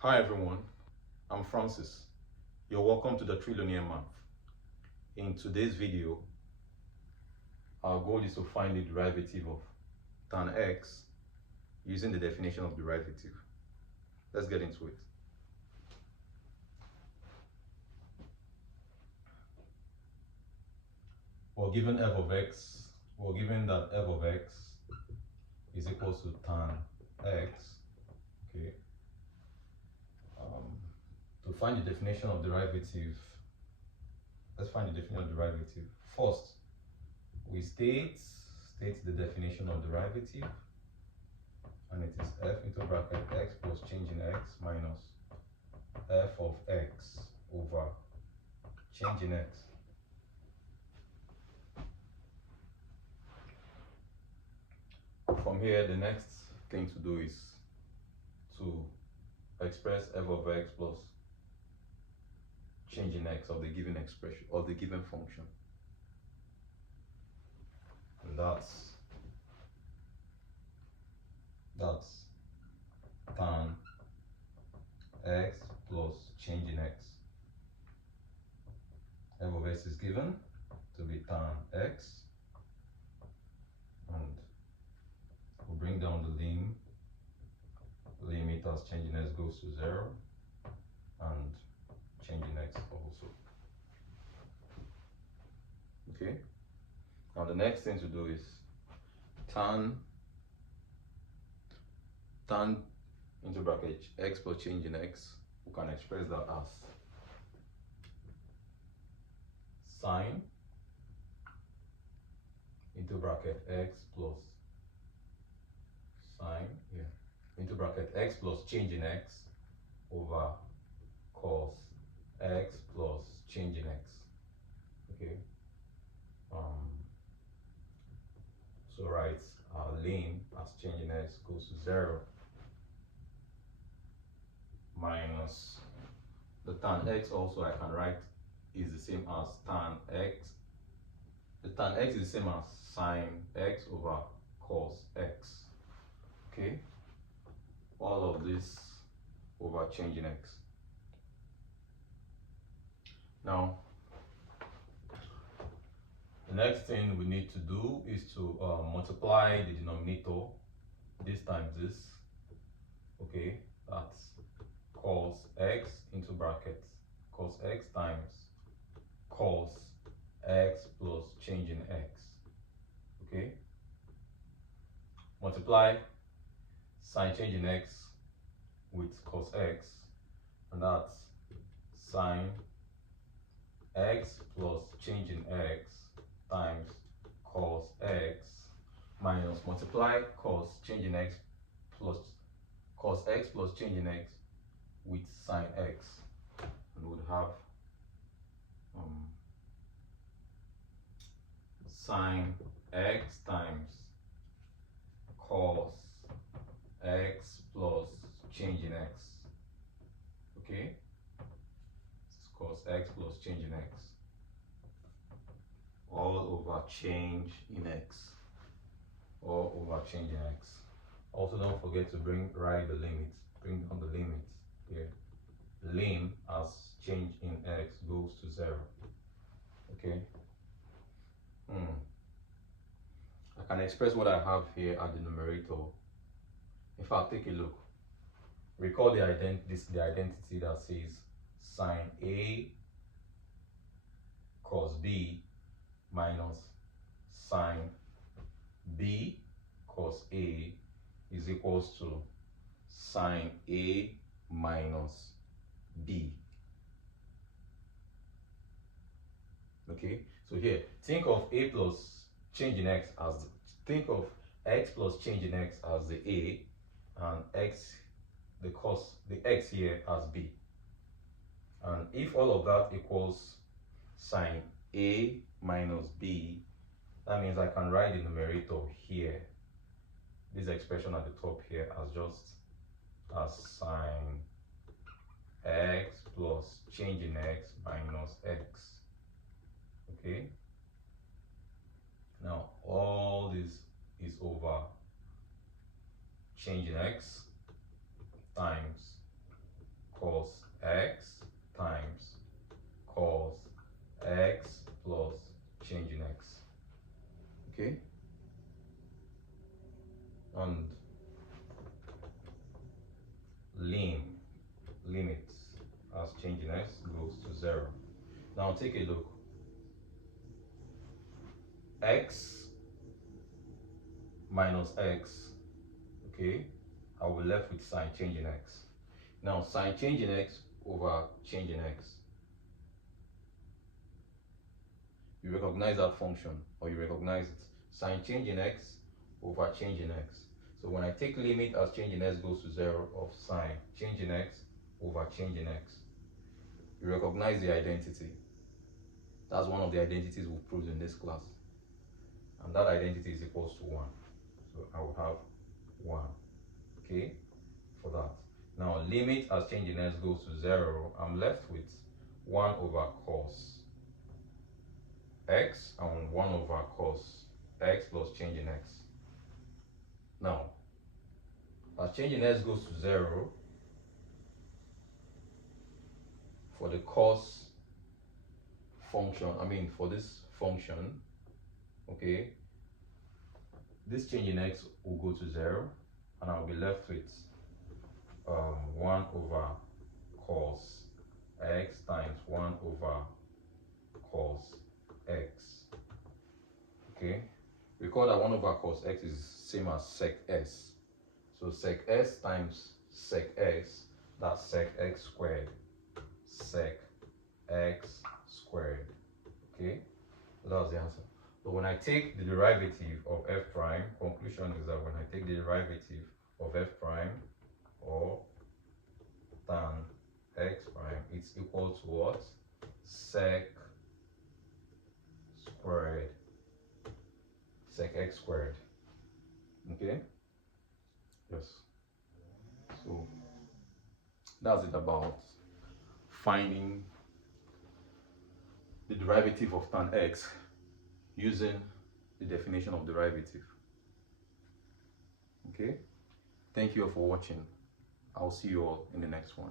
Hi everyone, I'm Francis. You're welcome to the Trillionaire Math. In today's video, our goal is to find the derivative of tan x using the definition of derivative. Let's get into it. We're given f of x, we're given that f of x is equal to tan x, okay? To find the definition of derivative, let's find the definition of derivative. First, we state the definition of derivative, and it is f into bracket x plus change in x minus f of x over change in x. From here, the next thing to do is to express f of x plus change in x of the given expression, of the given function. And that's tan x plus change in x. F of x is given to be tan x, and we'll bring down the limit as change in x goes to 0, and change in x also. Okay, now the next thing to do is tan into bracket x plus change in x. We can express that as sine into bracket x plus sine into bracket x plus change in x over cos x plus change in x. Okay, so write our lim as change in x goes to 0 minus the tan x. Also, I can write is the same as tan x. The tan x is the same as sine x over cos x. Okay, all of this over change in x. Now, the next thing we need to do is to multiply the denominator, this times this. Okay, that's cos x into brackets cos x times cos x plus change in x. Okay, multiply sine change in x with cos x, and that's sine x plus change in x times cos x minus multiply cos change in x plus cos x plus change in x with sine x, and we would have sine x times cos x plus change in x. Okay, it's cos x plus change in x all over change in x, all over change in x. Also, don't forget to write the limits, bring down the limits here. Lim as change in x goes to 0. Okay, I can express what I have here at the numerator. In fact, take a look. Recall the identity that says sine A cos B minus sine B cos A is equals to sine A minus B. Okay, so here, think of A plus change in x as, think of x plus change in x as the A, and x, the x here as B. And if all of that equals sine A minus B, that means I can write the numerator here, this expression at the top here, as just as sine x plus change in x minus x. Okay, now all this is over change in x times cos x times cos x plus change in x. Okay, and limit as change in x goes to 0. Now take a look. X minus x, okay, I will be left with sine change in x. Now sine change in x over change in x. You recognize that function, or you recognize it. Sine change in x over change in x. So when I take limit as change in x goes to 0 of sine change in x over change in x, you recognize the identity. That's one of the identities we proved in this class. And that identity is equals to 1. So I will have 1, okay, for that. Now limit as change in x goes to 0, I'm left with 1 over cos x and 1 over cos x plus change in x. Now, as change in x goes to 0, for the cos function, for this function, okay, this change in x will go to 0, and I'll be left with 1 over cos x times 1 over cos x. Okay, recall that 1 over cos x is same as sec s. So sec s times sec x, that's sec x squared. Sec x squared. Okay, so that's the answer. So when I take the derivative of f prime, conclusion is that when I take the derivative of f prime or tan x prime, it's equal to what? Sec squared, sec x squared. Okay, yes. So that's it about finding the derivative of tan x using the definition of derivative. Okay, thank you all for watching. I'll see you all in the next one.